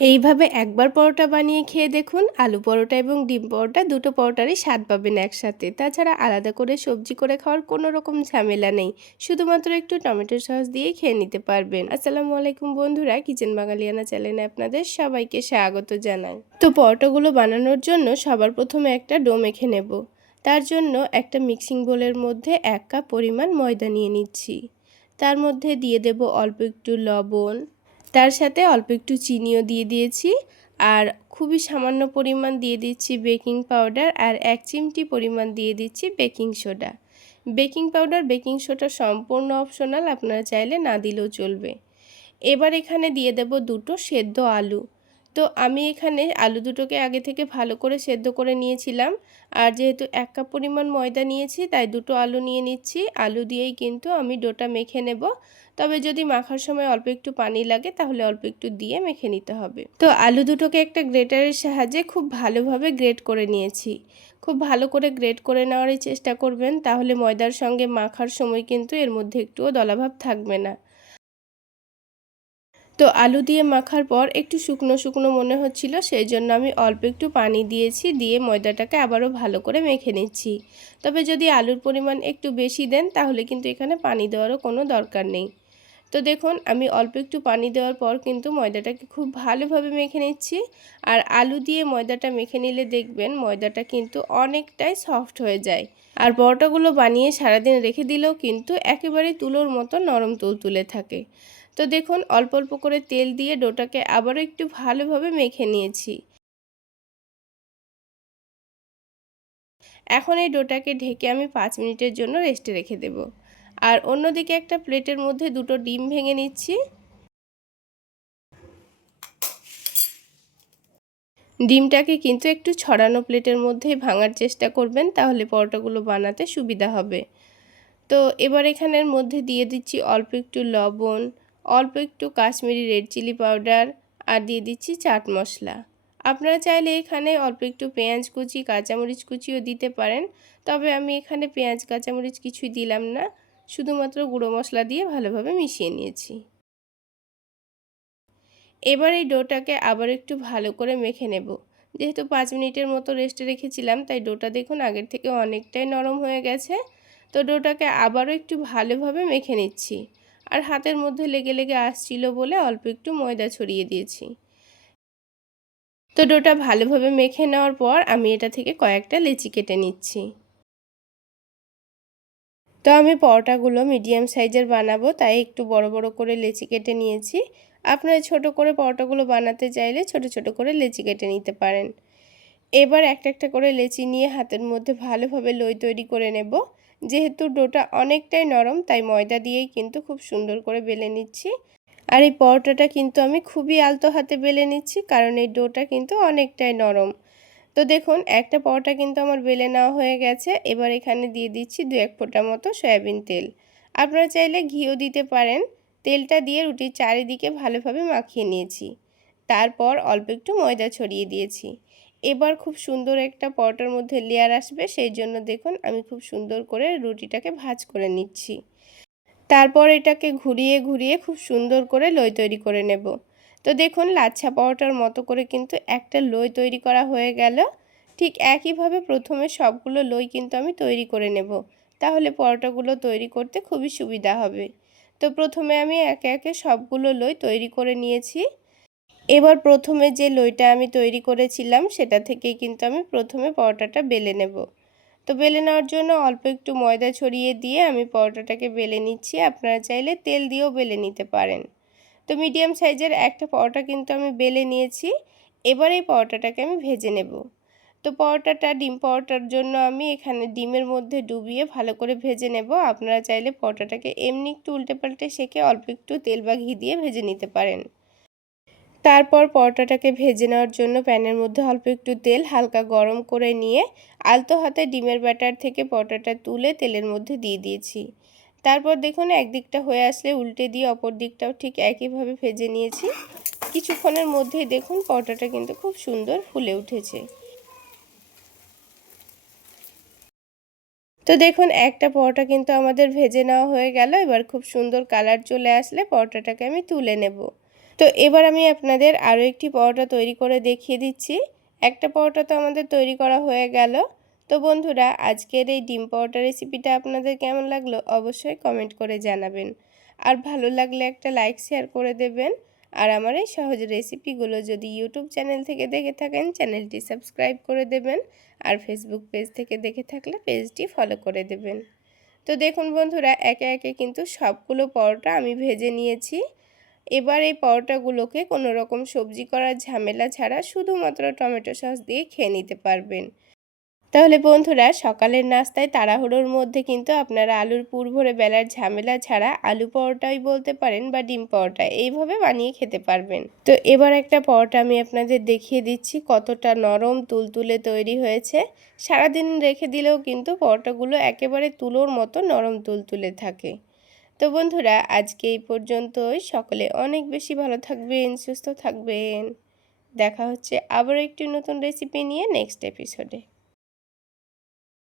এইভাবে একবার পরোটা বানিয়ে খেয়ে দেখুন, আলু পরোটা এবং ডিম পরোটা দুটো পরোটারই স্বাদ পাবেন একসাথে। তাছাড়া আলাদা করে সবজি করে খাওয়ার কোনো রকম ঝামেলা নেই, শুধুমাত্র একটু টমেটো সস দিয়েই খেয়ে নিতে পারবেন। আসসালামু আলাইকুম বন্ধুরা, কিচেন বাঙালিয়ানা চ্যানেলে আপনাদের সবাইকে স্বাগত জানাই। তো পরোটাগুলো বানানোর জন্য সবার প্রথমে একটা ডো মেখে নেব। তার জন্য একটা মিক্সিং বোলের মধ্যে 1 কাপ পরিমাণ ময়দা নিয়ে নিচ্ছি। তার মধ্যে দিয়ে দেব অল্প একটু লবণ, তার সাথে অল্প একটু চিনিও দিয়ে দিয়েছি, আর খুবই সামান্য পরিমাণ দিয়ে দিচ্ছি বেকিং পাউডার, আর 1 চিমটি পরিমাণ দিয়ে দিচ্ছি baking soda. Baking powder baking soda সম্পূর্ণ অপশনাল, আপনারা চাইলে না দিলেও চলবে। এবার এখানে দিয়ে দেব দুটো সেদ্ধ আলু। তো আমি এখানে আলু দুটোকে আগে থেকে ভালো করে সেদ্ধ করে নিয়েছিলাম, আর যেহেতু 1 কাপ পরিমাণ ময়দা নিয়েছি তাই দুটো আলু নিয়ে নিচ্ছি। আলু দিয়েই কিন্তু আমি ডোটা মেখে নেব, তবে যদি মাখার সময় অল্প একটু পানি লাগে তাহলে অল্প একটু দিয়ে মেখে নিতে হবে। তো আলু দুটোকে একটা গ্রেটারের সাহায্যে খুব ভালোভাবে গ্রেট করে নিয়েছি। খুব ভালো করে গ্রেট করে নেওয়ারই চেষ্টা করবেন, তাহলে ময়দার সঙ্গে মাখার সময় কিন্তু এর মধ্যে একটুও দলাভাব থাকবে না। তো আলু দিয়ে মাখার পর একটু শুকনো শুকনো মনে হচ্ছিল, সেই জন্য আমি অল্প একটু পানি দিয়েছি, দিয়ে ময়দাটাকে আবারও ভালো করে মেখে নিচ্ছি। তবে যদি আলুর পরিমাণ একটু বেশি দেন তাহলে কিন্তু এখানে পানি দেওয়ারও কোনো দরকার নেই। তো দেখুন আমি অল্প একটু পানি দেওয়ার পর কিন্তু ময়দাটাকে খুব ভালোভাবে মেখে নিচ্ছি। আর আলু দিয়ে ময়দাটা মেখে নিলে দেখবেন ময়দাটা কিন্তু অনেকটাই সফট হয়ে যায়। আর পরোটাগুলো বানিয়ে সারাদিন রেখে দিলেও কিন্তু একেবারেই তুলোর মতো নরম তুলতুলে থাকে। তো দেখুন অল্প অল্প করে তেল দিয়ে ডোটাকে আবারও একটু ভালোভাবে মেখে নিয়েছি। এখন এই ডোটাকে ঢেকে আমি 5 মিনিটের জন্য রেস্টে রেখে দেব। আর অন্যদিকে একটা প্লেটের মধ্যে দুটো ডিম ভেঙে নিচ্ছি। ডিমটাকে কিন্তু একটু ছড়ানো প্লেটের মধ্যেই ভাঙার চেষ্টা করবেন, তাহলে পরোটাগুলো বানাতে সুবিধা হবে। তো এবার এখানের মধ্যে দিয়ে দিচ্ছি অল্প একটু লবণ, অল্প একটু কাশ্মীরি রেড চিলি পাউডার, আর দিয়ে দিচ্ছি চাট মশলা। আপনারা চাইলে এখানে অল্প একটু পেঁয়াজ কুচি, কাঁচামরিচ কুচিও দিতে পারেন, তবে আমি এখানে পেঁয়াজ কাঁচামরিচ কিছুই দিলাম না, শুধুমাত্র গুঁড়ো মশলা দিয়ে ভালোভাবে মিশিয়ে নিয়েছি। এবার এই ডোটাকে আবার একটু ভালো করে মেখে নেব। যেহেতু 5 মিনিটের মতো রেস্টে রেখেছিলাম তাই ডোটা দেখুন আগের থেকে অনেকটাই নরম হয়ে গেছে। তো ডোটাকে আবারও একটু ভালোভাবে মেখে নিচ্ছি, আর হাতের মধ্যে লেগে লেগে আসছিল বলে অল্প একটু ময়দা ছড়িয়ে দিয়েছি। তো ডোটা ভালোভাবে মেখে নেওয়ার পর আমি এটা থেকে কয়েকটা লেচি কেটে নিচ্ছি। তো আমি পরোটাগুলো মিডিয়াম সাইজের বানাবো, তাই একটু বড় বড় করে লেচি কেটে নিয়েছি। আপনারা ছোট করে পরোটাগুলো বানাতে চাইলে ছোট ছোট করে লেচি কেটে নিতে পারেন। এবার একটা একটা করে লেচি নিয়ে হাতের মধ্যে ভালোভাবে লই তৈরি করে নেব। যেহেতু ডোটা অনেকটাই নরম তাই ময়দা দিয়েই কিন্তু খুব সুন্দর করে বেলে নিচ্ছি। আর এই পরোটাটা কিন্তু আমি খুবই আলতো হাতে বেলে নিচ্ছি, কারণ এই ডোটা কিন্তু অনেকটাই নরম। তো দেখুন একটা পরোটা কিন্তু আমার বেলে নেওয়া হয়ে গেছে। এবার এখানে দিয়ে দিচ্ছি 2-1 ফোঁটা মতো সয়াবিন তেল। আপনারা চাইলে ঘিও দিতে পারেন। তেলটা দিয়ে রুটির চারিদিকে ভালোভাবে মাখিয়ে নিয়েছি। তারপর অল্প একটু ময়দা ছড়িয়ে দিয়েছি। এবার খুব সুন্দর একটা পরোটার মধ্যে লেয়ার আসবে, সেই জন্য দেখুন আমি খুব সুন্দর করে রুটিটাকে ভাঁজ করে নিচ্ছি। তারপর এটাকে ঘুরিয়ে ঘুরিয়ে খুব সুন্দর করে লই তৈরি করে নেব। তো দেখুন লাচ্ছা পরোটার মতো করে কিন্তু একটা লই তৈরি করা হয়ে গেল। ঠিক একইভাবে প্রথমে সবগুলো লই কিন্তু আমি তৈরি করে নেব, তাহলে পরোটাগুলো তৈরি করতে খুবই সুবিধা হবে। তো প্রথমে আমি একে একে সবগুলো লই তৈরি করে নিয়েছি। এবার প্রথমে যে লইটা আমি তৈরি করেছিলাম সেটা থেকেই কিন্তু আমি প্রথমে পরোটাটা বেলে নেব। তো বেলে নেওয়ার জন্য অল্প একটু ময়দা ছড়িয়ে দিয়ে আমি পরোটাটাকে বেলে নিচ্ছি। আপনারা চাইলে তেল দিয়েও বেলে নিতে পারেন। তো মিডিয়াম সাইজের একটা পরোটা কিন্তু আমি বেলে নিয়েছি। এবার এই পরোটাটাকে আমি ভেজে নেব। তো পরোটাটা ডিম পরোটার জন্য আমি এখানে ডিমের মধ্যে ডুবিয়ে ভালো করে ভেজে নেব। আপনারা চাইলে পরোটাটাকে এমনি একটু উল্টে পাল্টে সেঁকে অল্প একটু তেল বা ঘি দিয়ে ভেজে নিতে পারেন। তারপর পরোটাটাকে ভেজে নেওয়ার জন্য প্যানের মধ্যে অল্প একটু তেল হালকা গরম করে নিয়ে আলতো হাতে ডিমের ব্যাটার থেকে পরোটাটা তুলে তেলের মধ্যে দিয়ে দিয়েছি। তারপর দেখুন একদিকটা হয়ে আসলে উল্টে দিয়ে অপর দিকটাও ঠিক একইভাবে ভেজে নিয়েছি। কিছুক্ষণের মধ্যেই দেখুন পরোটাটা কিন্তু খুব সুন্দর ফুলে উঠেছে। তো দেখুন একটা পরোটা কিন্তু আমাদের ভেজে নেওয়া হয়ে গেল। এবার খুব সুন্দর কালার চলে আসলে পরোটাটাকে আমি তুলে নেব। তো এবার আমি আপনাদের আরও একটি পরোটা তৈরি করে দেখিয়ে দিচ্ছি। একটা পরোটা তো আমাদের তৈরি করা হয়ে গেল। তো বন্ধুরা, আজকের এই ডিম পরোটা রেসিপিটা আপনাদের কেমন লাগলো অবশ্যই কমেন্ট করে জানাবেন। আর ভালো লাগলে একটা লাইক শেয়ার করে দেবেন। আর আমার এই সহজ রেসিপিগুলো যদি ইউটিউব চ্যানেল থেকে দেখে থাকেন চ্যানেলটি সাবস্ক্রাইব করে দেবেন। আর ফেসবুক পেজ থেকে দেখে থাকলে পেজটি ফলো করে দেবেন। তো দেখুন বন্ধুরা, একে একে কিন্তু সবগুলো পরোটা আমি ভেজে নিয়েছি। এবার এই পরোটাগুলোকে কোনো রকম সবজি করার ঝামেলা ছাড়া শুধুমাত্র টমেটো সস দিয়ে খেয়ে নিতে পারবেন। তাহলে বন্ধুরা, সকালের নাস্তায় তাড়াহুড়োর মধ্যে কিন্তু আপনারা আলুর পুর ভরে বেলার ঝামেলা ছাড়া আলু পরোটাই বলতে পারেন বা ডিম পরোটা এইভাবে বানিয়ে খেতে পারবেন। তো এবার একটা পরোটা আমি আপনাদের দেখিয়ে দিচ্ছি কতটা নরম তুলতুলে তৈরি হয়েছে। সারাদিন রেখে দিলেও কিন্তু পরোটাগুলো একেবারে তুলোর মতো নরম তুলতুলে থাকে। তো বন্ধুরা, আজকে এই পর্যন্তই। সকলে অনেক বেশি ভালো থাকবেন, সুস্থ থাকবেন। দেখা হচ্ছে আবার একটি নতুন রেসিপি নিয়ে নেক্সট এপিসোডে।